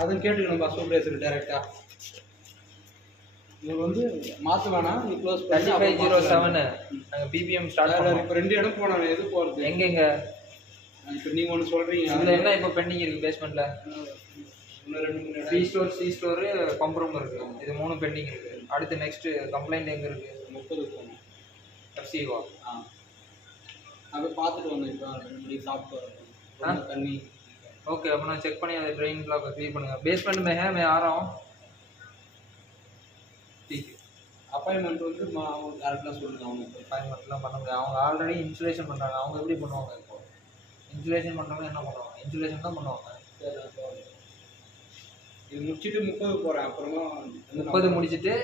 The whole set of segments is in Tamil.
அதுவும் கேட்டுக்கணும்பா சூப்பர்வைசர் டேரெக்டாக. இது வந்து மாற்ற வேணாம், நீ க்ளோஸ் பண்ணி 3507 நாங்கள் பிபிஎம் ஸ்டார்ட் பண்ணுறோம். இப்போ 2 இடம் போனாங்க, எது போகிறது? எங்கெங்க இப்போ நீங்கள் ஒன்று சொல்கிறீங்க, அதில் என்ன இப்போ பெண்டிங் இருக்குது பேஸ்மெண்ட்டில்? இன்னும் 2 B store, C store, pump room இருக்குது. இது 3 பெண்டிங் இருக்குது. அடுத்து நெக்ஸ்ட்டு கம்ப்ளைண்ட் எங்கே இருக்குது? 30 போகணும். எஃப்சிஓ. அதை பார்த்துட்டு வந்தோம். இப்போ 2 மணிக்கு சாப்பிட்டு வரணும். தண்ணி ओके अपना चेक பண்ணி அதை ட்ரெயின் பிளாக் क्लियर பண்ணுங்க. बेसमेंट में है, मैं आ रहा हूं. ठीक है. அப்பாயின்மெண்ட் வந்து அவங்க கரெக்டாக சொல்லுங்க. அவங்க அப்பாயின்மெண்ட்லாம் பண்ண முடியாது. அவங்க ஆல்ரெடி இன்சுலேஷன் பண்ணுறாங்க. அவங்க எப்படி பண்ணுவாங்க? இப்போ இன்சுலேஷன் பண்ணுறவங்க என்ன பண்ணுவாங்க? இன்சுலேஷன் தான் பண்ணுவாங்க. இது முடிச்சுட்டு 30 போகிறேன். அப்புறமா 30 முடிச்சுட்டு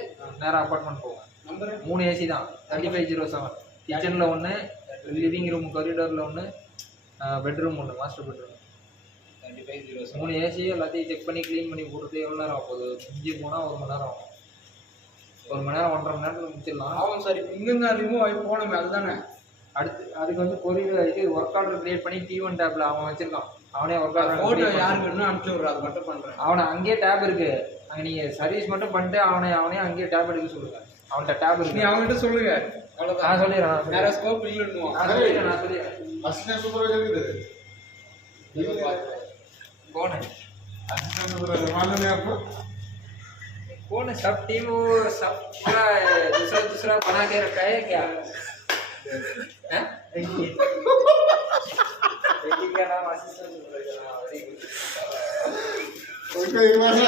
நேராக அப்பார்ட்மெண்ட் போவேன். நம்பர் 3 ஏசி தான். 3507 கிச்சனில் 1, லிவிங் ரூம் காரிடாரில் 1, பெட்ரூம் 1, மாஸ்டர் பெட்ரூம். 3507 3 ஏசி எல்லாத்தையும் செக் பண்ணி க்ளீன் பண்ணி போடுறது எவ்வளோ நேரம் ஆகும்? மிஞ்சி போனால் 1 மணி நேரம் ஆகும். 1 மணி நேரம் 1.5 மணி நேரத்தில் முடிச்சிடலாம். ஆகும் சார். இப்போ இங்கேருந்து ரிமூவ் ஆகி போனோமே, அதுதானே. அடுத்து அதுக்கு வந்து கொரியர் இது ஒர்க் ஆர்டர் கிரியேட் பண்ணி T1 டேப்பில் அவன் வச்சிருக்கான். அவனே ஒர்க் ஆர்டர் ஃபோட்டோ யாருக்கு வேணும்னு அனுப்பிச்சி விட்றா, அது மட்டும் பண்ணுறேன். அவனை அங்கேயே டேப் இருக்குது. அங்கே நீங்கள் சர்வீஸ் மட்டும் பண்ணிட்டு அவனே அங்கேயே டேப் எடுக்க சொல்லுங்கள். அவன்கிட்ட டேப் இருக்கு. நீ அவங்ககிட்ட சொல்லுங்க. அவ்வளோதான். நான் சொல்லிடுறேன். வேறு ஸ்கோப் இல்லைன்னுவான். நான் சொல்லிடுறேன். असिस्टेंट सुपरवाइजर किधर है? कौन है? असिस्टेंट सुपरवाइजर मालूम है आपको? कौन है? सब टीम वो सब पूरा दूसरा बना के रखा है क्या? हैं? क्या नाम असिस्टेंट सुपरवाइजर? Very good. उनका इमारत